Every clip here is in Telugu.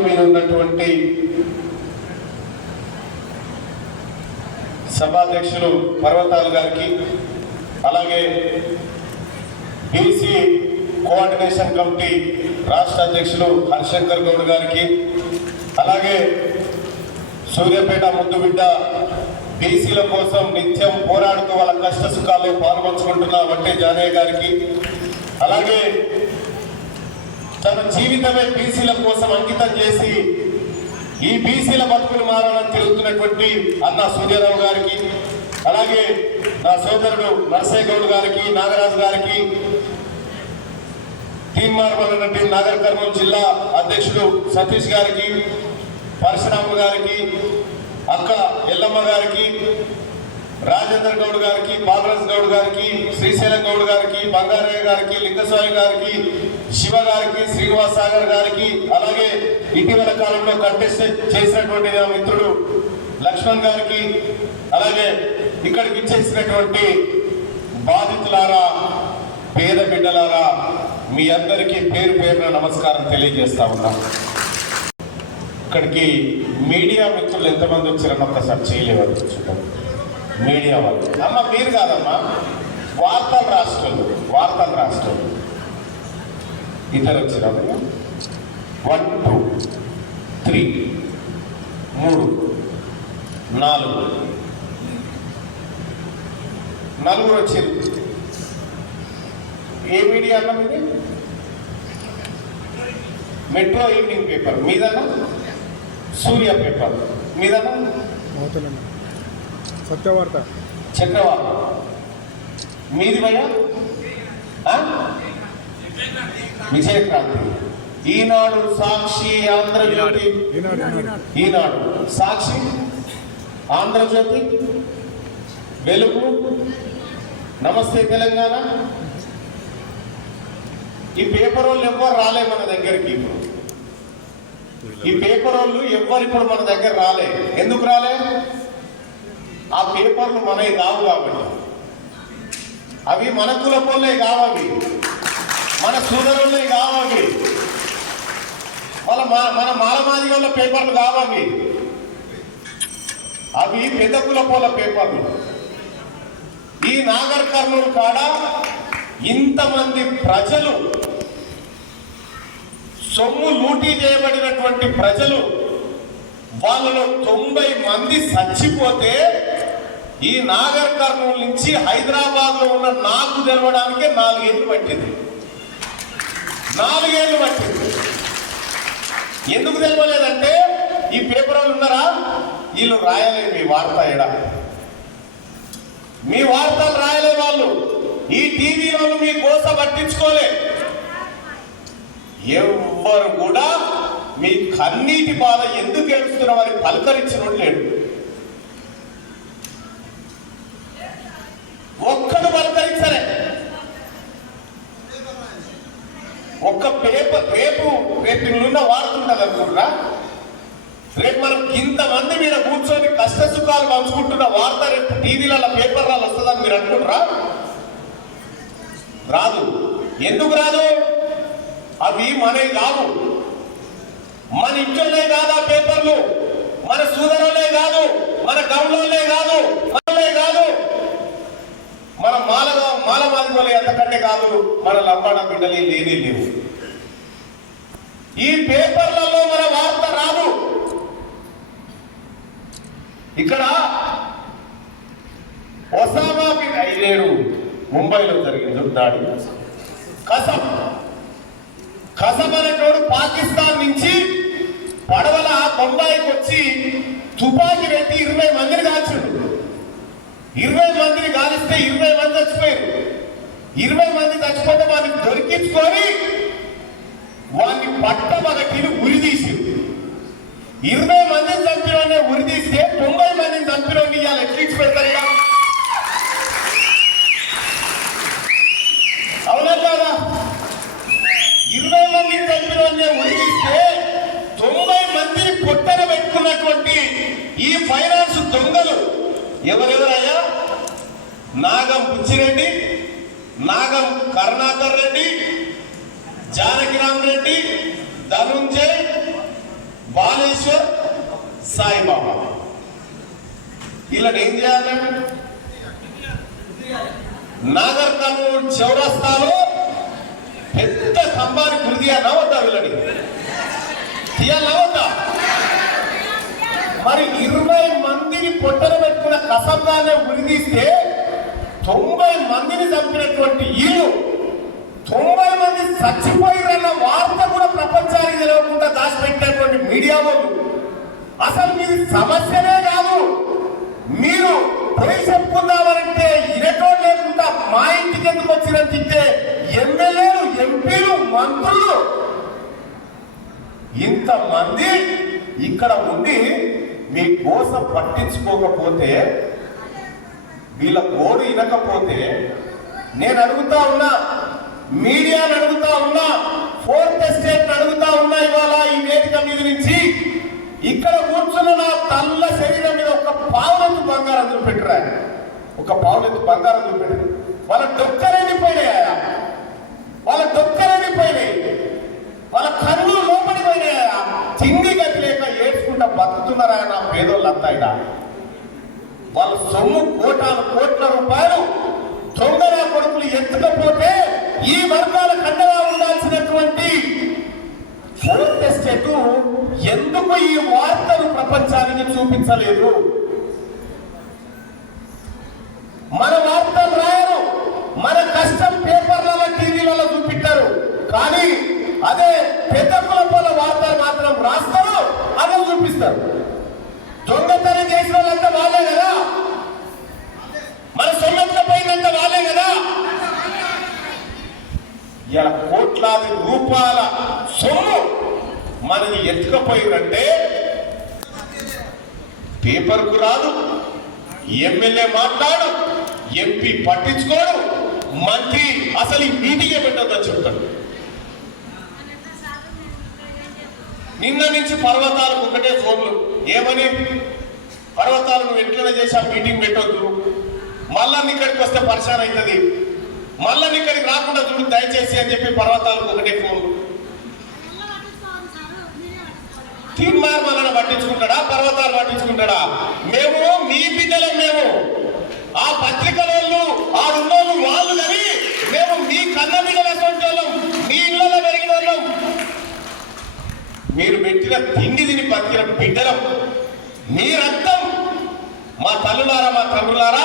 మీద ఉన్నటువంటి సభాధ్యక్షులు పర్వతాలు గారికి అలాగే బీసీ కోఆర్డినేషన్ కమిటీ రాష్ట్ర అధ్యక్షులు హరిశంకర్ గౌడ్ గారికి అలాగే సూర్యాపేట ముద్దుబిడ్డ బీసీల కోసం నిత్యం పోరాడుతూ వాళ్ళ కష్ట సుఖాల్లో పాల్పంచుకుంటున్న వట్టే జానయ్య గారికి అలాగే తన జీవితమే బీసీల కోసం అంకితం చేసి ఈ బీసీల బతుకులు మారాలని తిరుగుతున్నటువంటి అన్న సూర్యారావు గారికి అలాగే నా సోదరుడు నర్సయ్య గౌడ్ గారికి నాగరాజు గారికి తీన్మార్మల్ నాగర్ కర్నూలు జిల్లా అధ్యక్షుడు సతీష్ గారికి పరశురాము గారికి అక్క ఎల్లమ్మ గారికి రాజేంద్ర గౌడ్ గారికి బాలరాజ్ గౌడ్ గారికి శ్రీశైలం గౌడ్ గారికి బంగారయ్య గారికి లింగస్వామి గారికి శివ గారికి శ్రీనివాస్ సాగర్ గారికి అలాగే ఇటీవల కాలంలో కంటెస్ట్ చేసినటువంటి నా మిత్రుడు లక్ష్మణ్ గారికి అలాగే ఇక్కడికి ఇచ్చేసినటువంటి బాధితులారా పేద బిడ్డలారా మీ అందరికీ పేరు పేరున నమస్కారం తెలియజేస్తా ఉన్నా. ఇక్కడికి మీడియా మిత్రులు ఎంతమంది వచ్చారని ఒక్కసారి చేయలేవారు చూడండి మీడియా వాళ్ళు. అమ్మ మీరు కాదమ్మా. వార్తలు రాష్ట్రాలు వార్తలు రాష్ట్రాలు. ఇద్దరు వచ్చారు వన్ టూ త్రీ మూడు నాలుగు. నలుగురు వచ్చారు. ఏ మీడియా అన్న మీది? మెట్రో ఈవినింగ్ పేపర్ మీదన్నా? సూర్య పేపర్ అవతలన్న సత్యవార్త. చక్రవాకం మీది భయ విజయక్రాంతి. ఈనాడు సాక్షి ఆంధ్రజ్యోతి. ఈనాడు సాక్షి ఆంధ్రజ్యోతి. వెలుగు నమస్తే తెలంగాణ. ఈ పేపర్ వాళ్ళు ఎవ్వరు రాలే మన దగ్గరికి ఇప్పుడు. ఈ పేపర్ వాళ్ళు ఎవ్వరు ఇప్పుడు మన దగ్గర రాలే. ఎందుకు రాలే? ఆ పేపర్లు మనవి కావు కాబట్టి. అవి మన కులపోలే కావవి మన సోదరులే కావాలి. వాళ్ళ మా- మన వాళ్ళ పేపర్లు కావాలి. అవి పెద్ద కులపోల పేపర్లు. ఈ నాగర్ కర్నూలు కాడ ఇంతమంది ప్రజలు సొమ్ము లూటీ చేయబడినటువంటి ప్రజలు వాళ్ళలో తొంభై మంది చచ్చిపోతే ఈ నాగర్ కర్నూలు నుంచి హైదరాబాద్లో ఉన్న నాకు తెలవడానికే నాలుగేళ్ళు పట్టింది. నాలుగేళ్ళు పట్టింది. ఎందుకు తెలవలేదంటే ఈ పేపర్ వాళ్ళు ఉన్నారా? వీళ్ళు రాయలేదు మీ వార్త ఎడ. మీ వార్తలు రాయలే వాళ్ళు. ఈ టీవీలో మీ కోస పట్టించుకోలే. ఎవ్వరు కూడా మీ కన్నీటి బాధ ఎందుకు ఏడుస్తున్నామని పలకరించిన లేడు. ఒక్కడు పలకరించలే. ఒక్క పేపర్ రేపు రేపు నిన్న వాడుతుంటుంది అనుకుంటా రేపు మనం ఇంతమంది మీద కూర్చొని కష్ట సుఖాలు పంచుకుంటున్న వార్త రేపు టీవీలలో పేపర్లలో వస్తుందని మీరు అనుకుంటారా రాదు. ఎందుకు రాదు? అవి మనే కావు మన ఇంట్లోనే కాదు ఆ పేపర్లు. మన సూదరులే కాదు. మన గౌళ్ళలే కాదు. మనలే కాదు. మన మాల బిడ్డలు ఎంతకంటే కాదు మన లంబాడ బిడ్డలు లేనే లేవు ఈ పేపర్లలో మన వార్త రాదు. ఇక్కడ ఒసామా బిన్ ఐదేడు ముంబైలో జరిగింది దాడి. కసం. కసం అనేటోడు పాకిస్తాన్ నుంచి పడవల బొంబాయికి వచ్చి తుపాకీ పెట్టి ఇరవై మందిని కాల్చుడు. ఇరవై మందిని కాలిస్తే ఇరవై మంది చచ్చిపోయారు ఇరవై మంది చచ్చిపోతే వాడిని దొరికించుకొని వాడిని పట్టమగటిని ఉరిదీసి ఇరవై మందిని చంపిన ఉరిదీస్తే తొంభై మందిని చంపిన ఇవాళ ఎట్లిచ్చి పెడతారు అవునా కాదా? ఇరవై మందిని చంపిన ఉరిదీస్తే తొంభై మందిని పొట్టన పెట్టుకున్నటువంటి ఈ ఫైనాన్స్ దొంగలు ఎవరెవరయ్యా? నాగం పుచ్చిరెడ్డి నాగం కరుణాకర్ రెడ్డి జానకిరామ్ రెడ్డి ధనుంజయ్ బాలేశ్వర్ సాయిబాబా. ఇలా ఏం చేయాలి? నాగర్ కర్నూలు చౌరస్తాలో పెద్ద స్తంభాన్ని గురిదియా నవ్వద్దా వీళ్ళని? తీయాలా వద్దా మరి ఇరవై మందిని పొట్టలు పెట్టుకున్న కసంగానే ఉరిదీస్తే తొంభై మందిని చంపినటువంటి ఇల్లు తొంభై మంది చచ్చిపోయిరన్న వార్త కూడా ప్రపంచానికి తెలియకుండా దాచిపెట్టినటువంటి మీడియా వాళ్ళు. అసలు మీది సమస్యనే కాదు. మీరు పోయి చెప్పుకుందామనంటే ఇరటో లేకుండా మా ఇంటికి ఎందుకు వచ్చినట్టు తింటే ఎమ్మెల్యేలు ఎంపీలు మంత్రులు. ఇంతమంది ఇక్కడ ఉండి మీ కోసం పట్టించుకోకపోతే వీళ్ళ గోడు వినకపోతే నేను అడుగుతా ఉన్నా మీడియాను అడుగుతా ఉన్నా ఫోర్త్ ఎస్టేట్ అడుగుతా ఉన్నా ఇవాళ ఈ వేదిక మీద నుంచి ఇక్కడ కూర్చున్న నా తల్ల శరీరం మీద ఒక పావులెత్తు బంగారం చూపెట్టరా ఒక పావులెత్తు బంగారం చూపెట్టరు వాళ్ళ డొక్కరెండిపోయినాయా వాళ్ళ డొక్కరెండిపోయినాయి వాళ్ళ కన్నులు లోపలికి పోయినాయా తిండి గతి లేక ఏడ్చుకుంటా బతుకుతున్నారా నా పేదోళ్ళంతా ఇలా వాళ్ళ సొమ్ము కోటాను కోట్ల రూపాయలు దొంగల కొడుకులు ఎత్తుకపోతే ఈ వర్గాల కండగా ఉండాల్సినటువంటి ఫోర్త్ ఎస్టేట్ ఎందుకు ఈ వార్తను ప్రపంచానికి చూపించలేదు మన వార్తలు రాయరు మన కష్టం పేపర్లలో టీవీలలో చూపించారు కానీ అదే పెద్ద కులపాల వార్తలు మాత్రం రాస్తారు అదే చూపిస్తారు దొంగతనం చేసిన వాళ్ళంతా వాళ్ళే కదా మన సొమ్మెత్త పోయినంత వాళ్ళే కదా ఇలా కోట్లాది రూపాయల సొమ్ము మనని ఎత్తుకపోయిందంటే పేపర్కు రాదు ఎమ్మెల్యే మాట్లాడు ఎంపీ పట్టించుకోడు మంత్రి అసలు ఈ మీటింగ్ పెట్టొద్దని చెప్తాడు. నిన్న నుంచి పర్వతాలకు ఒకటే ఫోన్లు ఏమని? పర్వతాలు నువ్వు ఎట్లనే చేసా మీటింగ్ పెట్టొద్దు. మళ్ళా ఇక్కడికి వస్తే పరిశాన్ అవుతుంది. మళ్ళా ఇక్కడికి రాకుండా చూడు దయచేసి అని చెప్పి పర్వతాలకు ఒకటే ఫోన్లు. తిమ్మార్ మనల్ని పట్టించుకుంటాడా? పర్వతాలు పట్టించుకుంటాడా? మేము మీ బిడ్డలం మేము. ఆ పత్రికలలో ఆ ఉన్నోళ్ళు వాళ్ళు కానీ మేము మీ కన్న బిడ్డల వాళ్ళం మీ ఇళ్ళలో పెరిగిన వాళ్ళం. మీరు పెట్టిన తిండి తిని బతికిన బిడ్డలం మీ రక్తం. మా తల్లులారా మా తండ్రులారా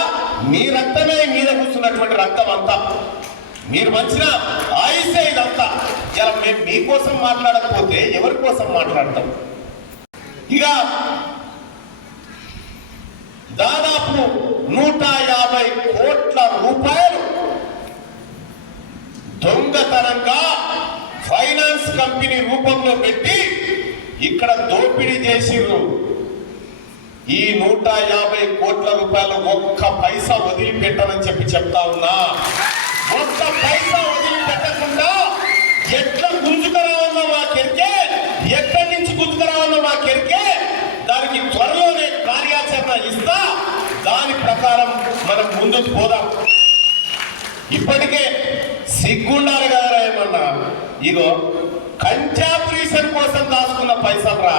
మీ రక్తమే మీద కూర్చున్నటువంటి రక్తం అంతా. మీరు మంచిన ఆయుసే ఇదంతా. ఇలా మేము మీకోసం మాట్లాడకపోతే ఎవరి కోసం మాట్లాడతాం? ఇక దాదాపు నూట యాభై కోట్ల రూపాయలు దొంగతనంగా ఫైనాన్స్ కంపెనీ రూపంలో పెట్టి ఇక్కడ దోపిడీ చేసిర్రు. ఈ నూట యాభై కోట్ల రూపాయలు ఒక్క పైసా వదిలిపెట్టనని చెప్పి చెప్తా ఉన్నా. ఒక్క పైసా వదిలిపెట్టకుండా ఎట్లా గుంజుకరావన్నా మా కెరికే? ఎక్కడి నుంచి గుంజుకరావన్నా మా కెరికే? దానికి త్వరలోనే కార్యాచరణ ఇస్తా. ప్రకారం మనం ముందుకు పోదాం. ఇప్పటికే సిగ్గుండాలి కదా ఏమన్నా ఇగో కంచాపరేషన్ కోసం దాచుకున్న పైసలు రా.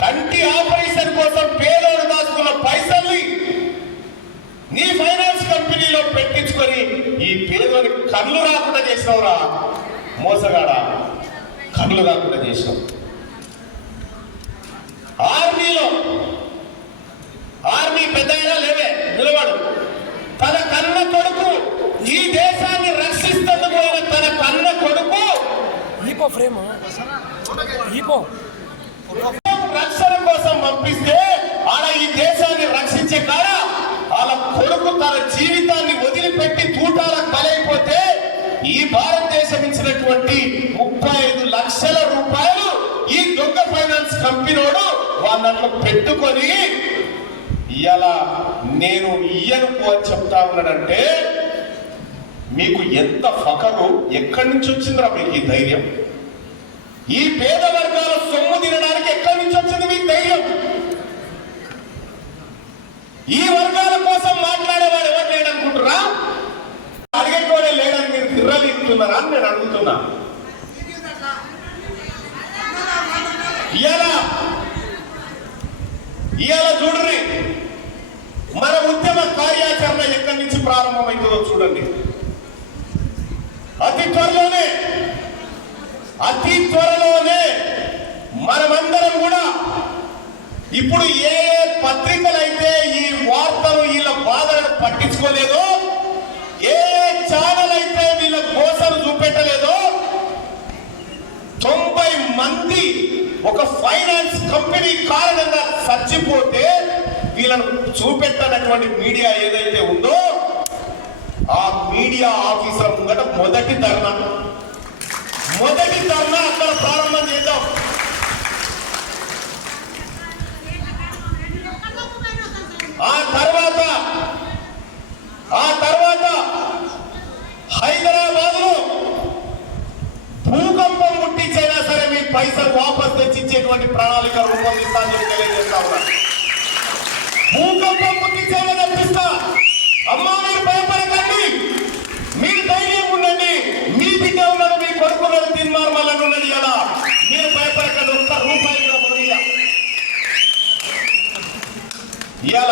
కంటి ఆపరేషన్ కోసం పేదోడు దాచుకున్న పైసల్ని నీ ఫైనాన్స్ కంపెనీలో పెట్టించుకొని ఈ పేదోని కళ్ళు రాకుండా చేసినవురా. మోసగాడ? కళ్ళు రాకుండా చేసినావు. ఆర్మీలో ఆర్మీ పెద్ద అయినా లేవే నిలబడు. తన కన్న కొడుకు ఈ దేశాన్ని రక్షిస్తూ పోయిన తన కన్న కొడుకు. Eco frame. ఈకో రక్షణ కోసం పంపిస్తే ఆడ ఈ దేశాన్ని రక్షించే కాడ వాళ్ళ కొడుకు తన జీవితాన్ని వదిలిపెట్టి తూటాలకు బలైపోతే ఈ భారతదేశం ఇచ్చినటువంటి ముప్పై ఐదు లక్షల రూపాయలు ఈ దొంగ ఫైనాన్స్ కంపెనీడు వాళ్ళ పెట్టుకొని ఇలా నేను ఇయ్యను అని చెప్తా ఉన్నాడంటే మీకు ఎంత ఫకరు? ఎక్కడి నుంచి వచ్చిందిరా మీకు ఈ ధైర్యం? ఈ పేద వర్గాల సొమ్ము తినడానికి ఎక్కడి నుంచి వచ్చింది మీకు ధైర్యం? ఈ వర్గాల కోసం మాట్లాడేవాడు ఎవరు లేడనుకుంటున్నా? అడిగేటోడే లేడని మీరు తిర్రలిస్తున్నారా అని నేను అడుగుతున్నా. ఇయాల ఇయాల చూడండి మన ఉద్యమ కార్యాచరణ ఎక్కడి నుంచి ప్రారంభమవుతుందో చూడండి. అతి త్వరలోనే అతి త్వరలోనే మనమందరం కూడా ఇప్పుడు ఏ ఏ పత్రికలైతే ఈ వార్తలు వీళ్ళ బాధలను పట్టించుకోలేదో ఏ ఏ ఛానల్ అయితే వీళ్ళ కోసలు చూపెట్టలేదో తొంభై మంది ఒక ఫైనాన్స్ కంపెనీ కారణంగా చచ్చిపోతే వీళ్ళను చూపెట్టనటువంటి మీడియా ఏదైతే ఉందో ఆ మీడియా ఆఫీసర్ ముందట మొదటి ధర్నా. మొదటి ధర్నా అక్కడ ప్రారంభం చేద్దాం ఆ తర్వాత ఆ తర్వాత హైదరాబాద్లో భూకంపం ముట్టించైనా సరే మీ పైసలు వాపస్ తెచ్చిచ్చేటువంటి ప్రణాళిక రూపొందిస్తానని చెప్పి తెలియజేస్తా ఉన్నా భూకంపం ముట్టించైనా తప్పిస్తా అమ్మా మీరు భయపడకండి మీరు ధైర్యం ఉండండి మీ బిడ్డ ఉన్నాడు మీ కొడుకు ఉన్నాడు తిన్మార్ మళ్ళీ ఉన్నది కదా మీరు భయపడకండి ఒక్క రూపాయి కూడా మొదలుగా ఇలా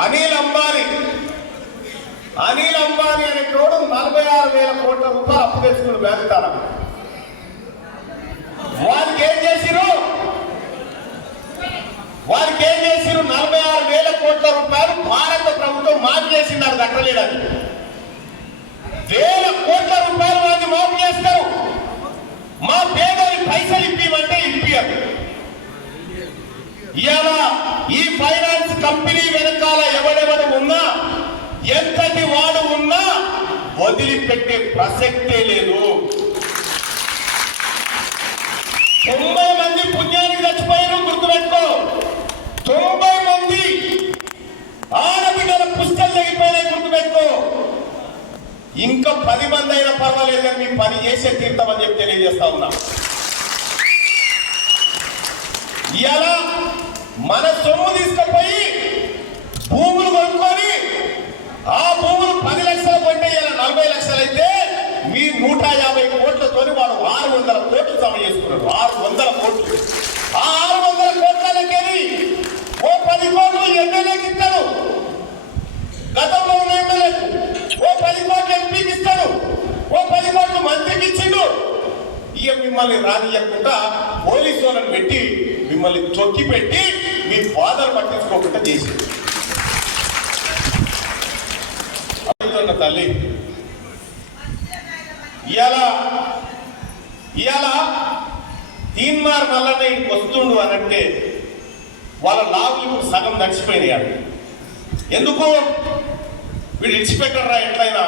అనిల్ అంబానీ అనిల్ అంబానీ అనే తోడు నలభై ఆరు వేల కోట్ల రూపాయలు అప్పు తెచ్చుకుని బ్యాంకు తాను వారికి ఏం చేసిరు వారికి ఏం చేసిరు నలభై ఆరు వేల కోట్ల రూపాయలు భారత ప్రభుత్వం మాఫీ చేసింది అది కట్టలేదని వేల కోట్ల రూపాయలు వారిని మాఫీ చేస్తారు. మా పేదరి పైసలు ఇప్పిమంటే ఇప్పియరు ఇవాళ ఈ ఫైనాన్స్ కంపెనీ వెనకాల ఎవడెవడు ఉన్నా ఎంతటి వాడు ఉన్నా వదిలిపెట్టే ప్రసక్తే లేదు. తొంభై మంది పుణ్యానికి చచ్చిపోయారు గుర్తుపెట్టుకో. తొంభై మంది ఆడబిడ్డల పుస్తలు తెగిపోయినాయి గుర్తుపెట్టుకో. ఇంకా పది మంది అయినా పర్వాలేదు కానీ మీ పని చేసే తీర్థమని చెప్పి తెలియజేస్తా ఉన్నా. ఇలా మన సొమ్ము తీసుకుపోయి భూములు కొనుక్కొని ఆ భూములు పది లక్షలు కొంటే ఇలా నలభై లక్షలు అయితే మీ నూట యాభై కోట్లతోని వాడు ఆరు వందల కోట్లు జమ చేసుకున్నాడు. ఆరు వందల కోట్లు. ఆ ఆరు వందల కోట్లకెళ్ళి ఓ పది కోట్లు ఎమ్మెల్యేకి ఇస్తాడు గతంలో ఉన్న ఎమ్మెల్యేకు ఓ పది కోట్లు ఎంపీకి ఇస్తాడు ఓ పది కోట్లు మంత్రికి ఇచ్చిండు. ఇక మిమ్మల్ని రానియకుండా పోలీసు వాళ్ళని పెట్టి మిమ్మల్ని చొక్కి పెట్టి మీ బాధలు పట్టించుకోకుండా చేసింది తల్లి ఇవాళ ఇవాళ తీన్మార్ మల్లనే వస్తుండు అనంటే వాళ్ళ లాభులు సగం నడిచిపోయినాయి ఎందుకు? వీడు ఇడిచిపెట్టరా ఎట్లయినా?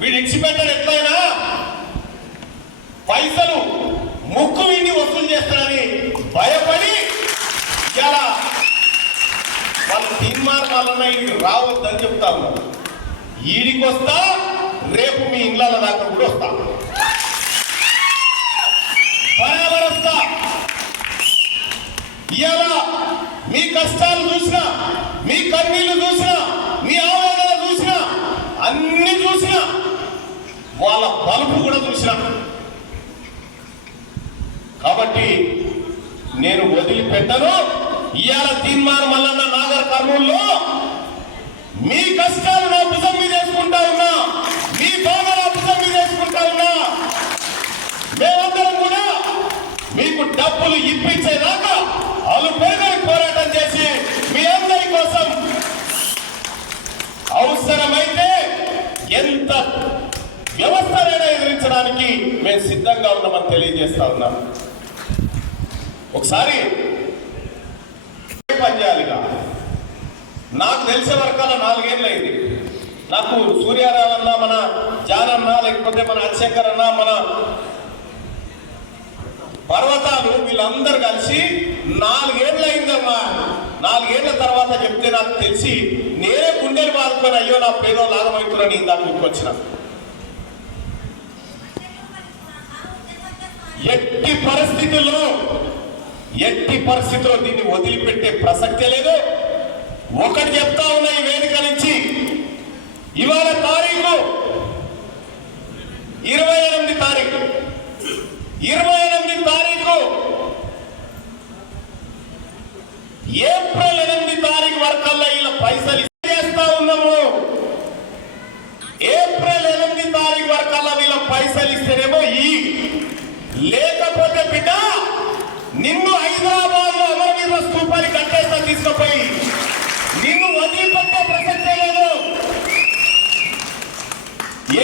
వీడు ఇడిచిపెట్టరు ఎట్లయినా? పైసలు ముక్కు విండి వసూలు చేస్తాడని భయపడి ఇలా వాళ్ళు తీర్మార్ వలన ఇది రావద్దని చెప్తా ఉన్నారు. ఈడికి వస్తా రేపు మీ ఇండ్ల దాకా కూడా వస్తా. బరాబర్ వస్తా. ఇవాళ మీ కష్టాలు చూసినా మీ కన్నీళ్ళు చూసినా మీ ఆవేదన చూసినా అన్ని చూసినా వాళ్ళ బలుపు కూడా చూసినా. కాబట్టి నేను వదిలిపెట్టను. ఇవాళ తీర్మాన మల్లన్న నాగర్ కర్నూల్లో. మీ కష్టాలు నా భుజం చేసుకుంటా వేసుకుంటా ఉన్నా. మీ బాధ నా భుజం మీద ఉన్నా. మేమందరం కూడా మీకు డబ్బులు ఇప్పించేదాకా అలు పెరుగని పోరాటం చేసి మీ అందరి కోసం అవసరమైతే ఎంత వ్యవస్థనైనా ఎదిరించడానికి మేము సిద్ధంగా ఉన్నామని తెలియజేస్తా ఉన్నాం. ఒకసారి పనిచేయాలిగా నాకు తెలిసే వరకాల నాలుగేళ్ళు అయింది నాకు సూర్యారావు అన్న మన జానన్న అన్న లేకపోతే మన అశంకర్ అన్న మన పర్వతాలు వీళ్ళందరూ కలిసి నాలుగేళ్ళు అయిందమ్మా నాలుగేళ్ళ తర్వాత చెప్తే నాకు తెలిసి నేనే గుండెలు బాదుకొని అయ్యో నా పేదో లాగమవుతున్నాను ఇందాక వచ్చిన. ఎట్టి పరిస్థితుల్లో ఎట్టి పరిస్థితుల్లో దీన్ని వదిలిపెట్టే ప్రసక్తే లేదు. ఒకటి చెప్తా ఉన్నా ఈ వేదిక నుంచి. ఇవాళ తారీఖు ఇరవై ఎనిమిది తారీఖు. ఇరవై ఎనిమిది తారీఖు. ఏప్రిల్ ఎనిమిది తారీఖు వరకల్లా ఇలా పైసలు చేస్తా ఉన్నాము. ఏప్రిల్ ఎనిమిది తారీఖు వరకల్లా వీళ్ళ పైసలు ఇస్తేనేమో ఈ. లేకపోతే బిడ్డ నిన్ను హైదరాబాద్లో అమరవీర స్థూపాన్ని కట్టేస్తా తీసుకుపోయి నిన్ను వదిలిపెట్టే ప్రసక్తే లేదు.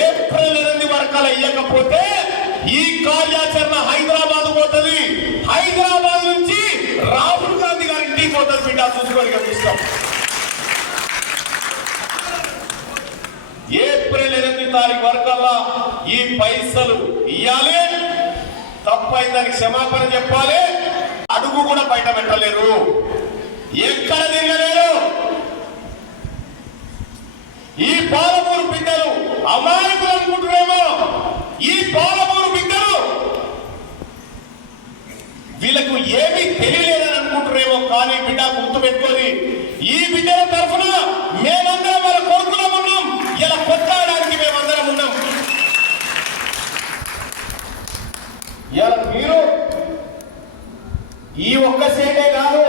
ఏప్రిల్ ఎనిమిది వరకల్లా ఇవ్వకపోతే ఈ కార్యాచరణ హైదరాబాద్ పోతుంది. హైదరాబాద్ నుంచి రాహుల్ గాంధీ గారి ఇంటికి పోతుంది బిడ్డ చూసుకొని గమనిస్తాం ఏప్రిల్ ఎనిమిది తారీఖు వరకల్లా ఈ పైసలు ఇయ్యాలి. తప్పైందని క్షమాపణ చెప్పాలి. అడుగు కూడా బయట పెట్టలేరు. ఎక్కడ దిగలేరు ఈ పాలమూరు బిడ్డలు కానీ బిడ్డ గుర్తు పెట్టుకొని ఈ బిడ్డల తరఫున మేమందరం వాళ్ళ కొడుకులో ఉన్నాం. ఇలా కొట్లాడడానికి మేమందరం ఉన్నాం. ఇలా మీరు ఈ ఒక్క సీటే కాదు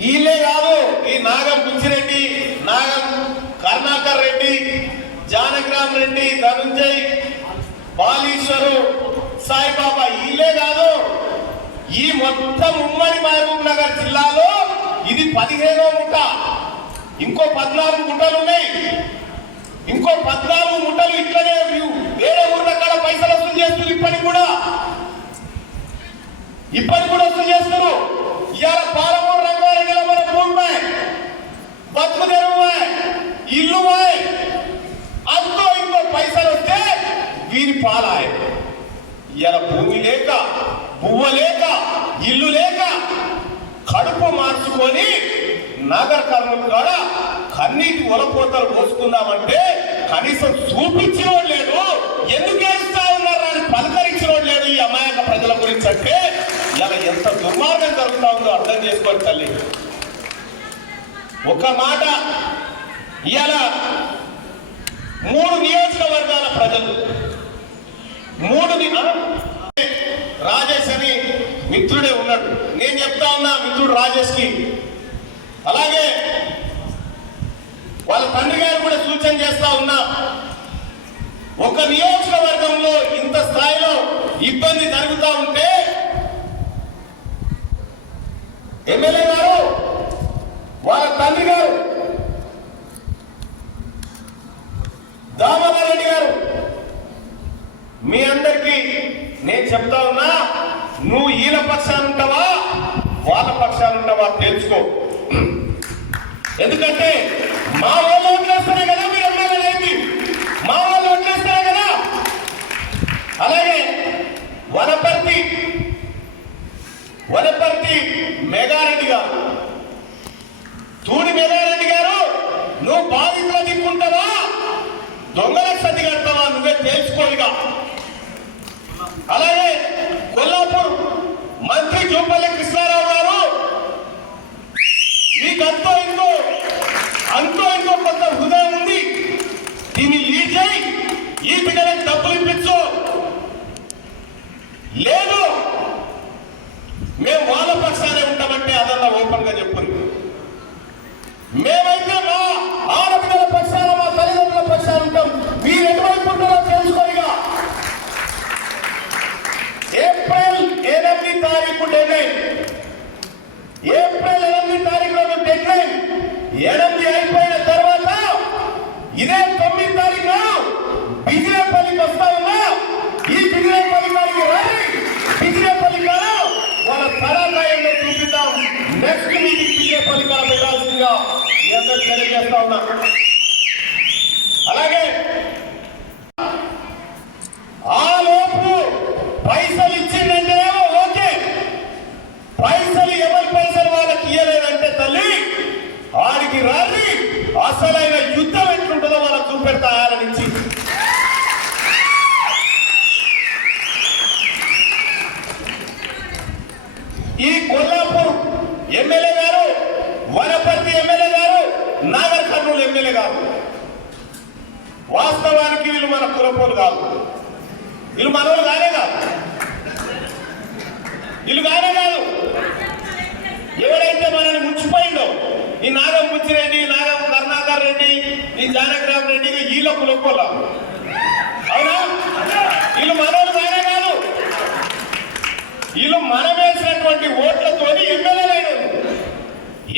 వీళ్ళే కాదు ఈ నాగం పిచ్చిరెడ్డి నాగం కర్ణాకర్ రెడ్డి జానగ్రామ్ రెడ్డి ధనుంజయ్ బాలీశ్వరు సాయిబాబా వీళ్ళే కాదు. ఈ మొత్తం ఉమ్మడి మహబూబ్ నగర్ జిల్లాలో ఇది పదిహేనో ముఠ. ఇంకో పద్నాలుగు ముఠలు ఉన్నాయి. ఇంకో పద్నాలుగు ముఠలు ఇట్లనే వేరే ఊర్ల కాడ పైసలు వసూలు చేస్తున్నారు ఇప్పటికి కూడా. ఇప్పటికి కూడా వసూలు చేస్తారు ఇవాళ పాలమూరు రంగారెడ్డిలో మన భూమి బతుకు తెరువు ఇల్లు అంతో ఇంకో పైసలు వస్తే వీరి పాలాయ. ఇవాళ భూమి లేక బువ్వ లేక ఇల్లు లేక కడుపు మార్చుకొని నగర కర్మలు కూడా కన్నీటి ఒలపోతలు పోసుకుందామంటే కనీసం చూపించిన లేడు. ఎందుకు వేస్తా ఉన్నారు? అని పలకరించిన లేడు ఈ అమాయక ప్రజల గురించి అంటే ఇలా ఎంత దుర్మార్గం జరుగుతా ఉందో అర్థం చేసుకోండి తల్లి. ఒక మాట ఇలా మూడు నియోజకవర్గాల ప్రజలు మూడు రాజేష్ అని మిత్రుడే ఉన్నాడు. నేను చెప్తా ఉన్నా మిత్రుడు రాజేష్కి అలాగే వాళ్ళ తండ్రి గారు కూడా సూచన చేస్తా ఉన్నా. ఒక నియోజకవర్గంలో ఇంత స్థాయిలో ఇబ్బంది జరుగుతూ ఉంటే ఎమ్మెల్యే గారు వాళ్ళ తండ్రి గారు దామోదర్ రెడ్డి గారు మీ అందరికీ నేను చెప్తా ఉన్నా నువ్వు ఈయన పక్షాన ఉంటావా వాళ్ళ పక్షాన ఉంటావా తెలుసుకో. ఎందుకంటే మా వాళ్ళు ఓట్లేస్తేనే కదా మీరు అమ్మాయి మా వాళ్ళు ఓట్లేస్తేనే కదా. అలాగే వనపర్తి వనపర్తి మెగారెడ్డి గారు. తూడి మెగారెడ్డి గారు నువ్వు బాధితులు దిక్కుంటావా దొంగలకు సతి కడతావా నువ్వే తేల్చుకోనిగా అలాగే కొల్లాపూర్ మంత్రి జూపల్లి కృష్ణారావు గారు మీకు అంతో ఇంకో అంతో ఇంకో కొంత హృదయం ఉంది. దీన్ని లీడ్ చేయి. ఈ బిడ్డలకు డబ్బులు ఇప్పించు. లేదు మేము వాళ్ళ పక్షాలే ఉంటామంటే అదన్నా ఓపెన్గా చెప్పుంది మేమైతే మా ఆడపిల్లల పక్షాన మా తల్లిదండ్రుల పక్షాన ఉంటాం మీరు ఎటువైపు ఉంటారో తెలుసుకోనిగా ఎనిమిది అయిపోయిన తర్వాత ఇదే తొమ్మిది తారీఖు బిజినేపల్లికి వస్తా ఉన్నా ఈ బిజినేపల్లి కాడికి రండి బిజినేపల్లి కాడ వాళ్ళ తరాలయంలో చూపిద్దాం నెక్స్ట్ మీటింగ్ బిజినేపల్లి కాడ పెట్టాల్సిందిగా మీ అందరూ తెలియజేస్తా ఉన్నా అలాగే ఆ లోపు పైసలు ఇచ్చిందంటేనేమో ఓకే పైసలు ఎవరి పైసలు ఇయ్యలేదంటే తల్లి ఆడికి రాలి. అసలైన యుద్ధం ఎట్లుంటుందో మనం చూపెడతా ఆయన నుంచి ఈ కొల్లాపూర్ ఎమ్మెల్యే గారు వనపర్తి ఎమ్మెల్యే గారు నాగర్ కర్నూలు ఎమ్మెల్యే గారు. వాస్తవానికి వీళ్ళు మన కులపోలు కాదు. వీళ్ళు మనోళ్ళు కానే కాదు. వీళ్ళు కానే ఎవరైతే మనల్ని ముంచిపోయిందో ఈ నాగం ముచ్చిరెడ్డి నాగం కరుణాకర్ రెడ్డి ఈ జానకరామ్ రెడ్డి వీళ్ళ కులపోల అవునా? వీళ్ళు మనోళ్ళు కానే కాదు. వీళ్ళు మనం వేసినటువంటి ఓట్లతోని ఎమ్మెల్యేలు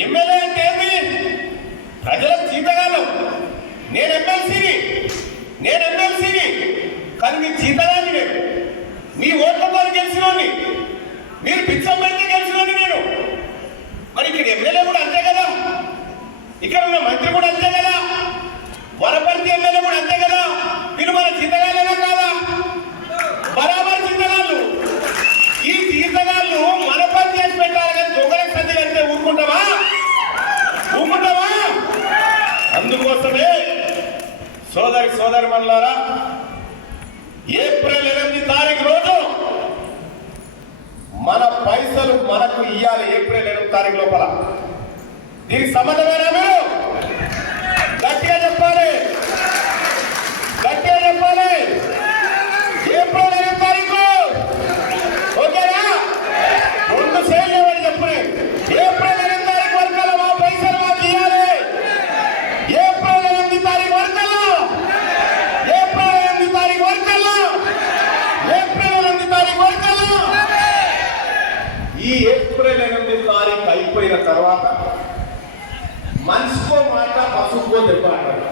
ఎమ్మెల్యే అంటే ఏంది? ప్రజలకు జీతగాలం నేను ఎమ్మెల్సీని. నేను ఎమ్మెల్సీని. కానీ మీ జీతగాన్ని నేను. మీ ఓట్లతో గెలిచినోని మీరు పిచ్చం పెట్టి గెలిచి ఇక్కడ ఎమ్మెల్యే కూడా అంతే కదా? ఇక్కడ ఉన్న మంత్రి కూడా అంతే కదా? వనపర్తి ఎమ్మెల్యే కూడా అంతే కదా? వీళ్ళు మన జీతగాలేనా కాదా? బరాబర్ జీతగాళ్ళు ఈ జీతగాళ్ళు మన పని చేసి పెట్టాలి కానీ దొంగలకు సంధి కడితే ఊరుకుంటావా? ఊరుకుంటావా? అందుకోసమే సోదరి సోదరి మల్లారా ఏప్రిల్ ఎనిమిది తారీఖు రోజు మన పైసలు మనకు ఇవ్వాలి ఏప్రిల్ ఎనిమిది తారీఖు లోపల. దీనికి సంబంధమేనా మీరు? గట్టిగా చెప్పాలి. గట్టిగా చెప్పాలి. అయిపోయిన తర్వాత మనిషికో మాట పశువుకో దెబ్బ అంటారు